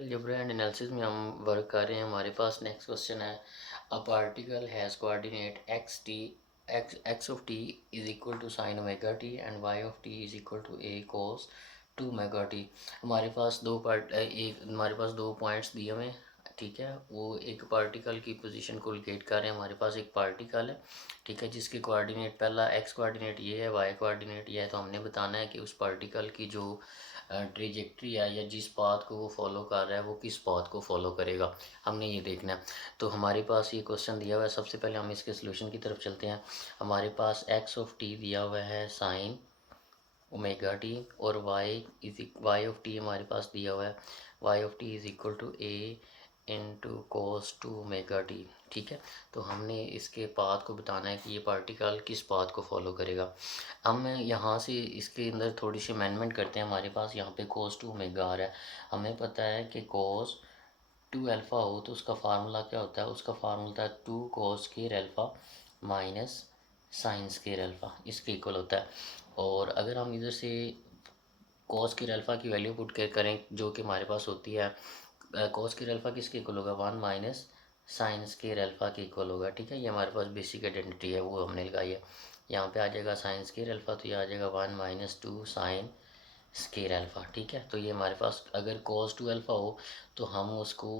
Algebra and analysis में हम work कर रहे हैं। हमारे पास नेक्स्ट क्वेश्चन है, a particle has coordinate x of t is equal to sine omega t and y of t is equal to a cos two omega t. हमारे पास हमारे पास दो पॉइंट्स दिए हुए हैं, ठीक है। वो एक पार्टिकल की पोजीशन को लोकेट कर रहे हैं। हमारे पास एक पार्टिकल है, ठीक है, जिसके कोऑर्डिनेट पहला एक्स कोऑर्डिनेट ये है, वाई कोऑर्डिनेट ये है। तो हमने बताना है कि उस पार्टिकल की जो ट्रेजेक्ट्री है या जिस पाथ को वो फॉलो कर रहा है वो किस पाथ को फॉलो करेगा, हमने ये देखना है। तो हमारे पास ये क्वेश्चन दिया हुआ है। सबसे पहले हम इसके सोल्यूशन की तरफ चलते हैं। हमारे पास एक्स ऑफ टी दिया हुआ है साइन ओमेगा टी और वाई ऑफ टी हमारे पास दिया हुआ है, y of t is equal to a into cos two omega t, ठीक है। तो हमने इसके पाथ को बताना है कि ये पार्टिकल किस पाथ को फॉलो करेगा। हम यहाँ से इसके अंदर थोड़ी सी अमेंडमेंट करते हैं। हमारे पास यहाँ पे कोस टू ओमेगा आ रहा है। हमें पता है कि कोस टू अल्फ़ा हो तो उसका फार्मूला क्या होता है, उसका फार्मूला है two cos square alpha minus sine square alpha, इसके इक्वल होता है। और अगर हम इधर से कॉस स्केर अल्फ़ा की वैल्यू पुट के करें जो कि हमारे पास होती है, कॉस स्केर अल्फ़ा किसके इक्वल होगा, one minus sine square alpha के इक्वल होगा, ठीक है। ये हमारे पास बेसिक आइडेंटिटी है, वो हमने लगाई है। यहाँ पे आ जाएगा साइन स्केर अल्फ़ा, तो ये आ जाएगा one minus two sine square alpha, ठीक है। तो ये हमारे पास अगर कॉस टू अल्फ़ा हो तो हम उसको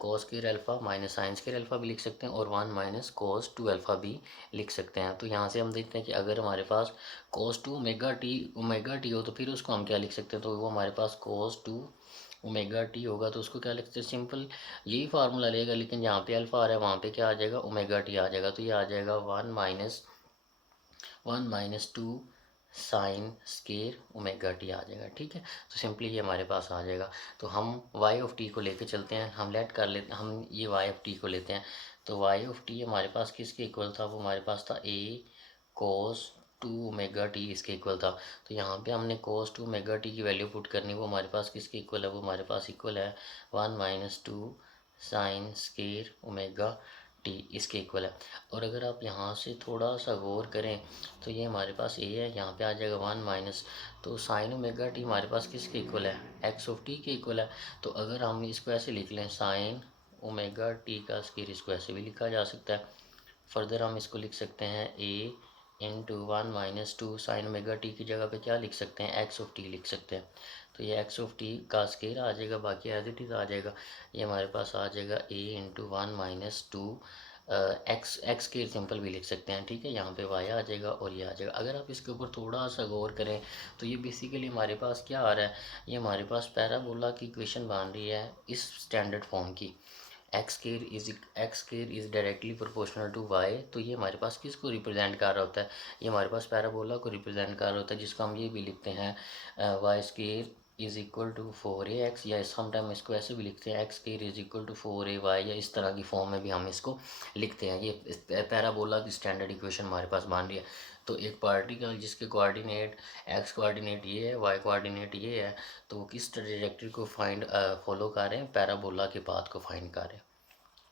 cos square alpha minus sine square alpha भी लिख सकते हैं और one minus cos two alpha भी लिख सकते हैं। तो यहाँ से हम देखते हैं कि अगर हमारे पास कॉस टू ओमेगा टी हो तो फिर उसको हम क्या लिख सकते हैं, तो वो हमारे पास कॉस टू ओमेगा टी होगा। तो उसको क्या लिखते हैं, सिंपल यही फार्मूला लेगा, लेकिन जहाँ पे अल्फ़ा आ रहा है वहाँ पे क्या आ जाएगा, ओमेगा टी आ जाएगा। तो ये आ जाएगा one minus two sine square omega t आ जाएगा, ठीक है। तो सिंपली ये हमारे पास आ जाएगा। तो हम वाई ऑफ टी को लेके चलते हैं, हम लेट कर लेते हैं, हम ये वाई ऑफ टी को लेते हैं। तो वाई ऑफ टी हमारे पास किसके इक्वल था, वो हमारे पास था a cos two omega t, इसके इक्वल था। तो यहाँ पे हमने कोस टू ओमेगा टी की वैल्यू पुट करनी, वो हमारे पास किसके इक्वल है, वो हमारे पास इक्वल है one minus two sine square omega t, इसके इक्वल है। और अगर आप यहाँ से थोड़ा सा गौर करें तो ये हमारे पास ए है, यहाँ पे आ जाएगा वन माइनस, तो साइन ओमेगा टी हमारे पास किसके इक्वल है, एक्स ऑफ टी के इक्वल है। तो अगर हम इसको ऐसे लिख लें साइन ओमेगा टी का स्केयर, इसको ऐसे भी लिखा जा सकता है। फर्दर हम इसको लिख सकते हैं a into one minus two sine omega t की जगह पे क्या लिख सकते हैं, एक्स ऑफ टी लिख सकते हैं। तो ये एक्स ऑफ टी का स्केयर आ जाएगा, बाकी एज इट इज़ आ जाएगा। ये हमारे पास आ जाएगा a into one minus two x के सिंपल भी लिख सकते हैं, ठीक है। यहाँ पे वाई आ जाएगा और ये आ जाएगा। अगर आप इसके ऊपर थोड़ा सा गौर करें तो ये बेसिकली हमारे पास क्या आ रहा है, ये हमारे पास पैराबोला की इक्वेशन बन रही है इस स्टैंडर्ड फॉर्म की, x square is directly proportional to y. तो ये हमारे पास किसको रिप्रेजेंट कर रहा होता है, ये हमारे पास पैराबोला को रिप्रेजेंट कर रहा होता है, जिसको हम ये भी लिखते हैं y square is equal to four a x, या समटाइम इसको ऐसे भी लिखते हैं x square is equal to four a y, या इस तरह की फॉर्म में भी हम इसको लिखते हैं। ये पैराबोला की स्टैंडर्ड इक्वेशन हमारे पास बन रही है। तो एक पार्टिकल जिसके कोऑर्डिनेट एक्स कोऑर्डिनेट ये है, वाई कोऑर्डिनेट ये है, तो वो किस ट्रैजेक्टरी को फॉलो कर रहे हैं, पैराबोला के पाथ को फाइंड कर रहे हैं,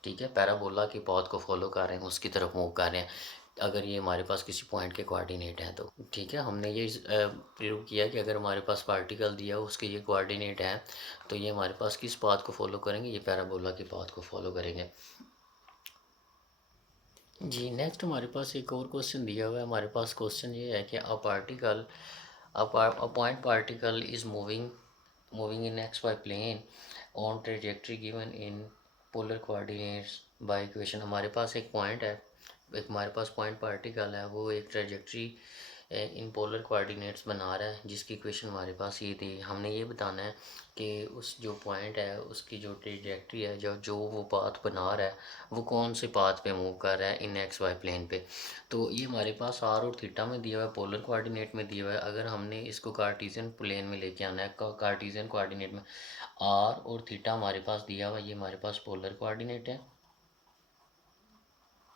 ठीक है। पैराबोला के पाथ को फॉलो कर रहे हैं, उसकी तरफ मूव कर रहे हैं, अगर ये हमारे पास किसी पॉइंट के कोऑर्डिनेट हैं तो, ठीक है। हमने ये प्रूव किया कि अगर हमारे पास पार्टिकल दिया हो उसके ये कोऑर्डिनेट हैं तो ये हमारे पास किस पाथ को फॉलो करेंगे, ये पैराबोला के पाथ को फॉलो करेंगे। जी नेक्स्ट हमारे पास एक और क्वेश्चन दिया हुआ है। हमारे पास क्वेश्चन ये है कि a point particle is moving in x y plane on trajectory given in polar coordinates by equation. हमारे पास एक पॉइंट है, एक हमारे पास पॉइंट पार्टिकल है, वो एक ट्रेजेक्ट्री इन पोलर कोऑर्डिनेट्स बना रहा है, जिसकी इक्वेशन हमारे पास ये थी। हमने ये बताना है कि उस जो पॉइंट है उसकी जो ट्रेजेक्ट्री है, जो वो पाथ बना रहा है वो कौन से पाथ पे मूव कर रहा है इन एक्स वाई प्लेन पे। तो ये हमारे पास आर और थीटा में दिया हुआ है, पोलर कोऑर्डिनेट में दिया हुआ है। अगर हमने इसको कार्टीजियन प्लेन में लेके आना है, कार्टीजियन कोऑर्डिनेट में आर और थीटा हमारे पास दिया हुआ है, ये हमारे पास पोलर कोऑर्डिनेट है,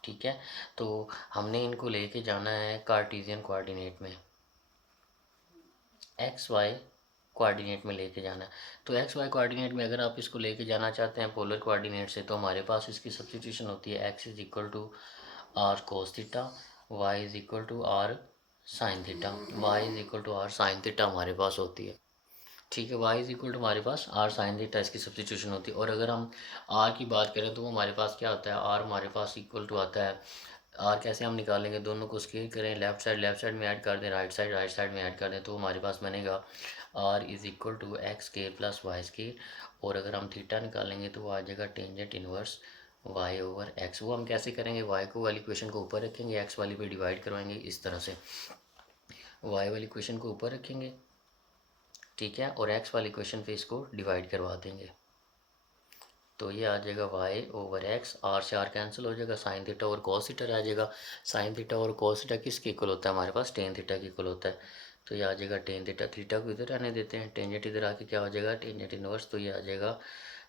ठीक है। तो हमने इनको लेके जाना है कार्टीजियन कोऑर्डिनेट में, एक्स वाई कोऑर्डिनेट में लेके जाना है। तो एक्स वाई कोऑर्डिनेट में अगर आप इसको लेके जाना चाहते हैं पोलर कोऑर्डिनेट से, तो हमारे पास इसकी सब्स्टिट्यूशन होती है x is equal to r cos theta, y is equal to r sine theta, y is equal to r sine theta हमारे पास होती है। ठीक है। वाई इज इक्वल टू हमारे पास आर साइन थीटा, इसकी सब्स्टिट्यूशन होती है। और अगर हम आर की बात करें तो वो हमारे पास क्या होता है, आर हमारे पास इक्वल टू आता है, आर कैसे हम निकालेंगे, दोनों को स्केयर करें, लेफ्ट साइड में ऐड कर दें, राइट साइड में ऐड कर दें, तो हमारे पास बनेगा r is equal to x square plus y square. और अगर हम थीटा निकालेंगे तो वो आ जाएगा tangent inverse y over x. वो हम कैसे करेंगे, वाई को वाली इक्वेशन को ऊपर रखेंगे, एक्स वाली पे डिवाइड करवाएंगे, इस तरह से वाई वाली इक्वेशन को ऊपर रखेंगे, ठीक है, और एक्स वाली इक्वेशन पे इसको डिवाइड करवा देंगे। तो ये आ जाएगा वाई ओवर एक्स, आर से आर कैंसिल हो जाएगा, साइन थीटा और कॉस थीटा रह जाएगा। साइन थीटा और कॉस थीटा किसके इक्वल होता है, हमारे पास टेन थीटा के इक्वल होता है। तो ये आ जाएगा टेन थीटा, थीटा को इधर रहने देते हैं, टेंजेंट इधर आके क्या हो जाएगा, टेंजेंट इनवर्स। तो ये आ जाएगा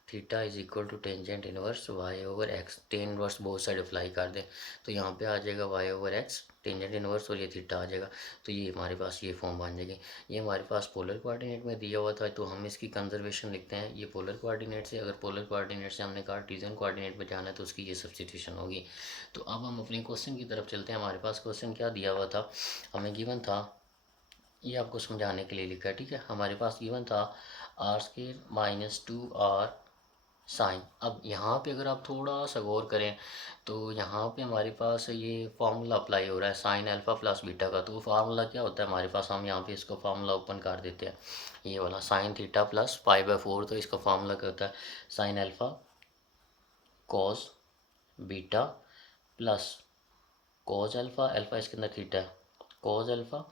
theta is equal to tangent inverse y over x, tan inverse both side apply कर दें तो यहाँ पे आ जाएगा y over x tangent inverse, और ये थीटा आ जाएगा। तो ये हमारे पास ये फॉर्म बन जाएगी। ये हमारे पास पोलर कोऑर्डिनेट में दिया हुआ था, तो हम इसकी कंजर्वेशन लिखते हैं ये पोलर कोऑर्डिनेट से। अगर पोलर कोऑर्डिनेट से हमने कार्टेशियन कोऑर्डिनेट में जाना है तो उसकी ये सब्स्टिट्यूशन होगी। तो अब हम अपने क्वेश्चन की तरफ चलते हैं। हमारे पास क्वेश्चन क्या दिया हुआ था, हमें गिवन था, ये आपको समझाने के लिए लिखा है, ठीक है। हमारे पास गिवन था r square minus two r sine. अब यहाँ पे अगर आप थोड़ा सा गौर करें तो यहाँ पे हमारे पास ये फार्मूला अप्लाई हो रहा है साइन अल्फ़ा प्लस बीटा का। तो वो फार्मूला क्या होता है हमारे पास, हम यहाँ पे इसको फार्मूला ओपन कर देते हैं, ये वाला sign theta plus pi by 4। तो इसका फार्मूला क्या होता है, sine alpha cos beta plus cos alpha, alpha इसके अंदर थीटा है, कॉस अल्फ़ा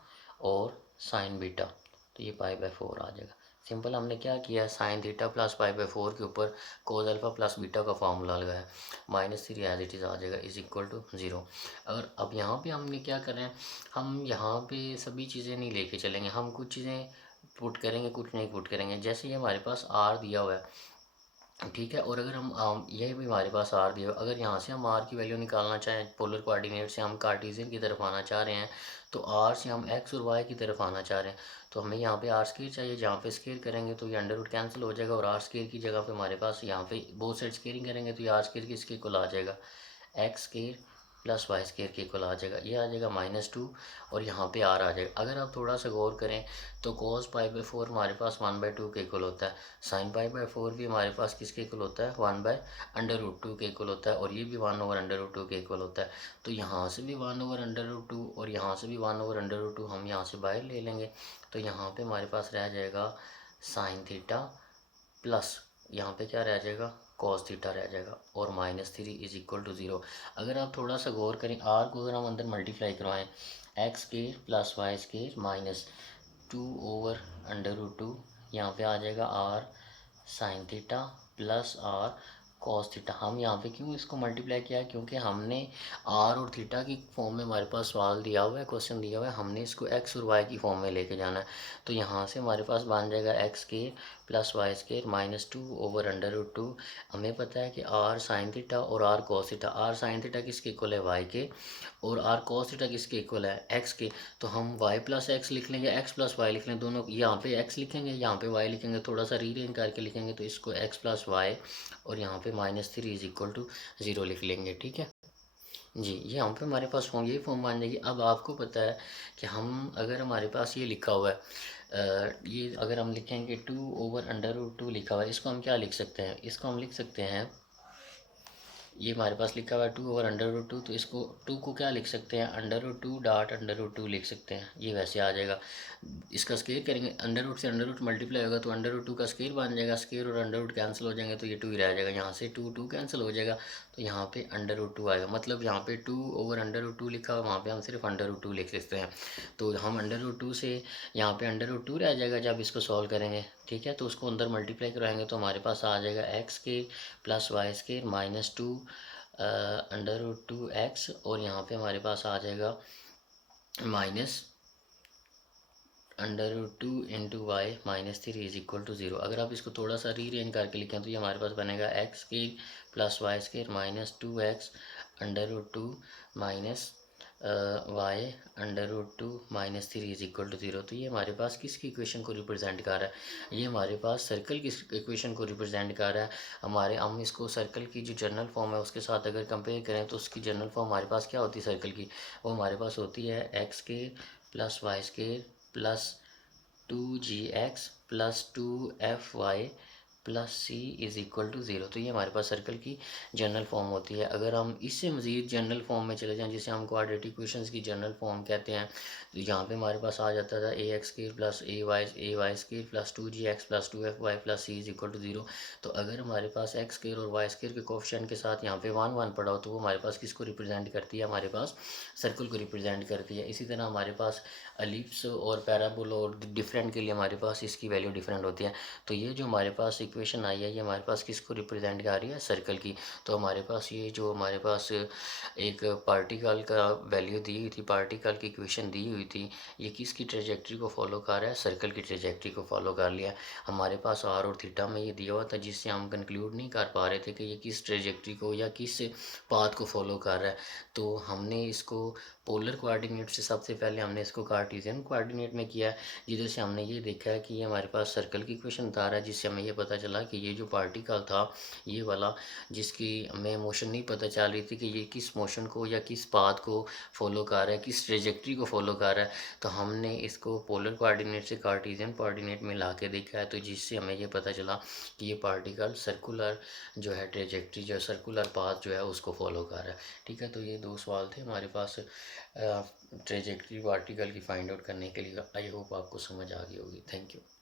और साइन बीटा। तो ये पाई बाय 4 आ जाएगा। सिंपल हमने क्या किया है, sign theta plus pi by 4 के ऊपर कोस अल्फा प्लस बीटा का फार्मूला लगाया, -3 एज इट इज़ आ जाएगा इज इक्वल टू 0। अगर अब यहाँ पे हमने क्या करना है, हम यहाँ पे सभी चीज़ें नहीं लेके चलेंगे, हम कुछ चीज़ें पुट करेंगे कुछ नहीं पुट करेंगे। जैसे ये हमारे पास आर दिया हुआ है, ठीक है, और अगर हम ये भी हमारे पास आर दिया, अगर यहाँ से हम आर की वैल्यू निकालना चाहें, पोलर कोऑर्डिनेट से हम कार्टेशियन की तरफ आना चाह रहे हैं, तो आर से हम एक्स और वाई की तरफ आना चाह रहे हैं, तो हमें यहाँ पे आर स्केयर चाहिए। जहाँ पे स्केयर करेंगे तो ये अंडर रूट कैंसिल हो जाएगा, और आर स्केयर की जगह पे हमारे पास यहाँ पे बोथ साइड स्केयरिंग करेंगे तो ये आर स्केयर किसके इक्वल आ जाएगा, x square plus y square के इक्वल आ जाएगा। ये आ जाएगा -2 और यहाँ पे आर आ जाएगा। अगर आप थोड़ा सा गौर करें तो cos पाई बाई 4 हमारे पास 1/2 के इक्वल होता है, साइन पाई बाई 4 भी हमारे पास किसके इक्वल होता है, 1/√2 के इक्वल होता है, और ये भी 1/√2 के इक्वल होता है। तो यहाँ से भी 1/√2 और यहाँ से भी 1/√2 हम यहाँ से बाहर ले लेंगे, तो यहाँ पे हमारे पास रह जाएगा साइन थीटा प्लस यहाँ पे क्या रह जाएगा, कॉस थीटा रह जाएगा, और -3 इज इक्वल टू 0। अगर आप थोड़ा सा गौर करें, आर को अगर हम अंदर मल्टीप्लाई करवाएं, एक्स के प्लस वाई के -2/√2, यहाँ पे आ जाएगा r sine theta plus r cos theta. हम यहाँ पे क्यों इसको मल्टीप्लाई किया है, क्योंकि हमने आर और थीटा की फॉर्म में हमारे पास सवाल दिया हुआ है, क्वेश्चन दिया हुआ है, हमने इसको एक्स और वाई की फॉर्म में लेके जाना है। तो यहाँ से हमारे पास बन जाएगा एक्स के प्लस वाई स्केयर -2/√2। हमें पता है कि आर साइन थीटा और r cos theta, r sine theta किसके इक्वल है, वाई के, और आर कॉस थीटा किसके इक्वल है, एक्स के। तो हम वाई प्लस एक्स लिख लेंगे, एक्स प्लस वाई लिख लेंगे, दोनों यहाँ पे एक्स लिखेंगे यहाँ पे वाई लिखेंगे, थोड़ा सा रीअरेंज करके लिखेंगे, तो इसको एक्स प्लस वाई और यहाँ पे -3 इज इक्वल टू 0 लिख लेंगे, ठीक है जी। ये यहाँ पे हमारे पास फॉर्म, यही फॉर्म बन जाएगी। अब आपको पता है कि हम अगर हमारे पास ये लिखा हुआ है, ये अगर हम लिखेंगे 2/√2 लिखा हुआ है, इसको हम क्या लिख सकते हैं, इसको हम लिख सकते हैं, ये हमारे पास लिखा हुआ है 2/√2, तो इसको 2 को क्या लिख सकते हैं, √2 लिख सकते हैं, ये वैसे आ जाएगा। इसका स्केयर करेंगे, अंडर रूट से अंडर रूट मल्टीप्लाई होगा तो √2 का स्केयर बन जाएगा, स्केयर और अंडर रूट कैंसिल हो जाएंगे तो ये 2 ही रह जाएगा, यहाँ से 2 कैंसिल हो जाएगा, तो यहाँ पे √2 आएगा। मतलब यहाँ पे 2/√2 लिखा हुआ, वहाँ पे हम सिर्फ √2 लिख सकते हैं। तो हम √2 से यहाँ पे √2 रह जाएगा जब इसको सॉल्व करेंगे, ठीक है। तो उसको अंदर मल्टीप्लाई कराएंगे तो हमारे पास आ जाएगा एक्स के प्लस वाई स्केयर -2 √2x, और यहाँ पे हमारे पास आ जाएगा -√2 into y -3 is equal to 0। अगर आप इसको थोड़ा सा रीअरेंज करके लिखें तो ये हमारे पास बनेगा एक्स के plus y square -2x √2 minus y √2 -3 is equal to 0। तो ये हमारे पास किसकी इक्वेशन को रिप्रेजेंट कर रहा है, ये हमारे पास सर्कल की इक्वेशन को रिप्रेजेंट कर रहा है। हम इसको सर्कल की जो जनरल फॉर्म है उसके साथ अगर कंपेयर करें तो उसकी जनरल फॉर्म हमारे पास क्या होती है सर्कल की, वो हमारे पास होती है एक्स के plus y square plus 2gx +2fy plus c is equal to zero. तो ये हमारे पास सर्कल की जनरल फॉर्म होती है। अगर हम इससे मज़ीद जनरल फॉर्म में चले जाएँ, जिसे हम क्वाड्रेटिक इक्वेशंस की जनरल फॉर्म कहते हैं, तो यहाँ पे हमारे पास आ जाता था ax² plus ay² plus 2gx plus 2fy plus c is equal to zero. तो अगर हमारे पास x² और y² के कोफिशिएंट के साथ यहाँ पे 1 1 पड़ा हो, तो वो हमारे पास किसको रिप्रेजेंट करती है? हमारे पास सर्कल को रिप्रेजेंट करती है। इसी तरह हमारे पास एलिप्स और पैराबोला और डिफरेंट के लिए हमारे पास इसकी वैल्यू डिफरेंट होती है। तो ये जो हमारे पास इक्वेशन आई है, ये हमारे पास किसको रिप्रेजेंट कर रही है? सर्कल की। तो हमारे पास ये जो हमारे पास एक पार्टिकल का वैल्यू दी हुई थी, पार्टिकल की इक्वेशन दी हुई थी, ये किसकी ट्रेजेक्ट्री को फॉलो कर रहा है? सर्कल की ट्रेजेक्ट्री को फॉलो कर लिया। हमारे पास आर और थीटा में ये दिया हुआ था, जिससे हम कंक्लूड नहीं कर पा रहे थे कि ये किस ट्रेजेक्ट्री को या किस पाथ को फॉलो कर रहा है। तो हमने इसको पोलर कोऑर्डिनेट से सबसे पहले हमने इसको कार्टेशियन कोऑर्डिनेट में किया, जिधर से हमने ये देखा है कि ये हमारे पास सर्कल की इक्वेशन बता रहा है, जिससे हमें ये पता चला कि ये जो पार्टिकल था, ये वाला, जिसकी हमें मोशन नहीं पता चल रही थी कि ये किस मोशन को या किस पाथ को फॉलो कर रहा है, किस ट्रेजेक्ट्री को फॉलो कर रहा है। तो हमने इसको पोलर कोऑर्डिनेट से कार्टेशियन कोऑर्डिनेट में ला के देखा है, तो जिससे हमें ये पता चला कि ये पार्टिकल सर्कुलर जो है ट्रेजेक्ट्री, जो सर्कुलर पाथ जो है उसको फॉलो कर रहा है। ठीक है, तो ये दो सवाल थे हमारे पास ट्रेजेक्ट्री पार्टिकल की फाइंड आउट करने के लिए। आई होप आपको समझ आ गई होगी। Thank you.